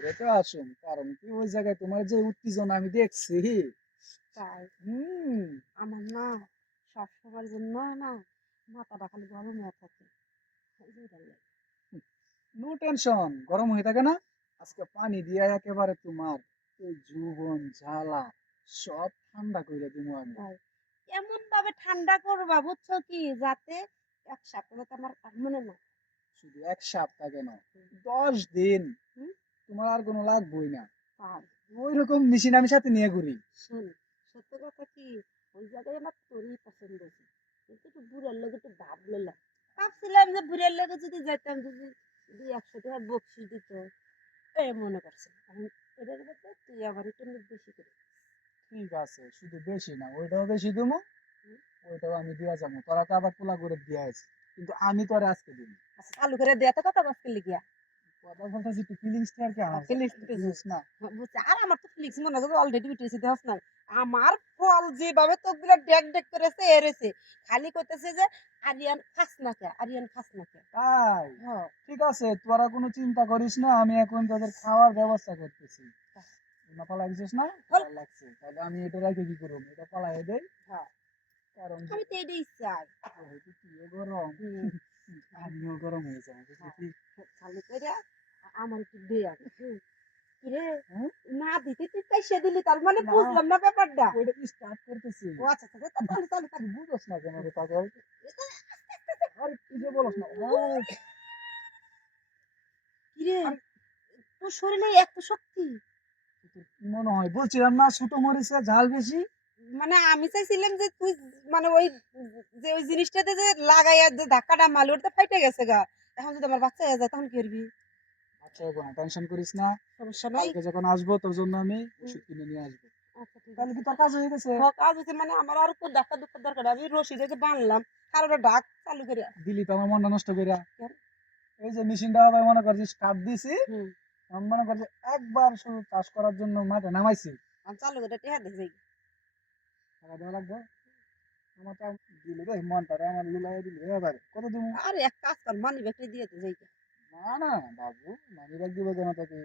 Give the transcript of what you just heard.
ঘুরেতে আসুন, কারণ কি ওই জায়গায় তোমার যে উত্তেজনা আমি দেখছি। তাই হুম। আমার না সবসময়ের জন্য না মাথাটা খালি গরম হয়ে থাকে। এই যে এটাই। নো টেনশন, গরম হয়ে থাকে না? আজকে পানি দিয়া একেবারে তোমার এই যৌবন জ্বালা সব ঠান্ডা করে দিবো আমি। তাই এমন ভাবে ঠান্ডা করবা বুঝছো কি যাতে এক সপ্তাহ যাতে আমার আর মনে না। শুধু ১ সপ্তাহ কেন, ১০ দিন হুম, তোমার আর কোনো লাগবেই না। আর ওইরকম মেশিন আমি সাথে নিয়ে ঘুরি। শোন, সত্য কথা কি ওই জায়গায় আমার তোরই পছন্দ হয়েছে, কিন্তু একটু বুড়ার লোক একটু ভাব লইলাম, ভাবছিলাম যে বুড়ার লোকে যদি যেতাম যদি যদি ১০০ টাকা বকশিস দিত এ মনে করছে এখন এটার মধ্যে তুই আবার একটু বেশি করে। ঠিক আছে, শুধু বেশি না, ওইটাও বেশি দিবো, হুম, ওইটাও আমি দিয়া যাবো। তোরা তো আবার পোলা করে দিয়া আছে, কিন্তু আমি তোরে আজকে দিব। আচ্ছা চালু করে দেয়া তো কথা কষ্ট লিখিয়া কথা বলতেছি একটু ফিলিংসটা আর কি আমার ফিলিক্স ফিলিংস না। বুঝছে আর আমার তো ফিলিক্স মনে হয় অলরেডি উঠেছে দেখছ না আমার ফল যেভাবে চোখগুলো ডেক ডেক করেছে এরেছে খালি করতেছে যে আরিয়ান খাস না কে আরিয়ান খাস না কে। তাই? হ্যাঁ ঠিক আছে, তোরা কোনো চিন্তা করিস না, আমি এখন তোদের খাওয়ার ব্যবস্থা করতেছি। না পালাই দিছিস না? হল, ভালো লাগছে। তাহলে আমি এটা রেখে কি করব? এটা পালাইয়া দেই। হ্যাঁ কারণ আমি তো এটাই চাই। যেহেতু তুইও গরম, হুম, আমিও গরম হয়ে যাবো, বুঝলি হ্যাঁ কি? খালি করে আমার একটু দে আগে কিরে হ্যাঁ? না দিতে তুই পয়সা দিলি তার মানে না, বুঝলাম না ব্যাপারটা। ওইটা স্টার্ট করতেছি। ও আচ্ছা আচ্ছা তাহলে তাহলে তুই তাহলে বুঝোস না কেন রে পাগল? আরে তুই যে বলস না। কিরে আরে তোর শরীরে এত শক্তি। তোর কি মনে হয়? বলছিলাম না ছোট মরিচের ঝাল বেশি? মানে আমি চাইছিলাম যে তুই মানে ওই যে ওই জিনিসটাতে যে লাগাইয়া যে ধাক্কাটা মারলি ওটা তো ফাইটে গেছে গা। এখন যদি আমার বাচ্চা হয়ে যায় তখন কি করবি? আচ্ছা, কোনো টেনশন করিস না। সমস্যা নাই। কালকে যখন আসবো তোর জন্য আমি হুম, ওষুধ কিনে নিয়ে আসবো। আচ্ছা ঠিক তাহলে আছে। কি তোর কাজ হয়ে গেছে? হ কাজ হইছে মানে আমার আর তো ধাক্কা ধুক্কার দরকার নাই। আমি রশি দিয়ে যে বানলাম আর ওটা ডাক চালু কইরা। দিলি তো আমার মনটা নষ্ট কইরা। কেন? এই যে মেশিনটা আবার মনে কর যে স্টার্ট দিছি, হুম, আমি মনে কর যে একবার শুধু চাষ করার জন্য মাঠে নামাইছি। আমি চালু করে টেহা দেই যাই। টাকা দেওয়া লাগবে। আমার তো দিলি রে মনটা আমার লুলাই দিলি এবারে কত দিব? আর এক কাজ কর মানি ব্যাগটা দিয়ে দে যাই। না না বাবু, মানি ব্যাগ দিব কেন তোকে?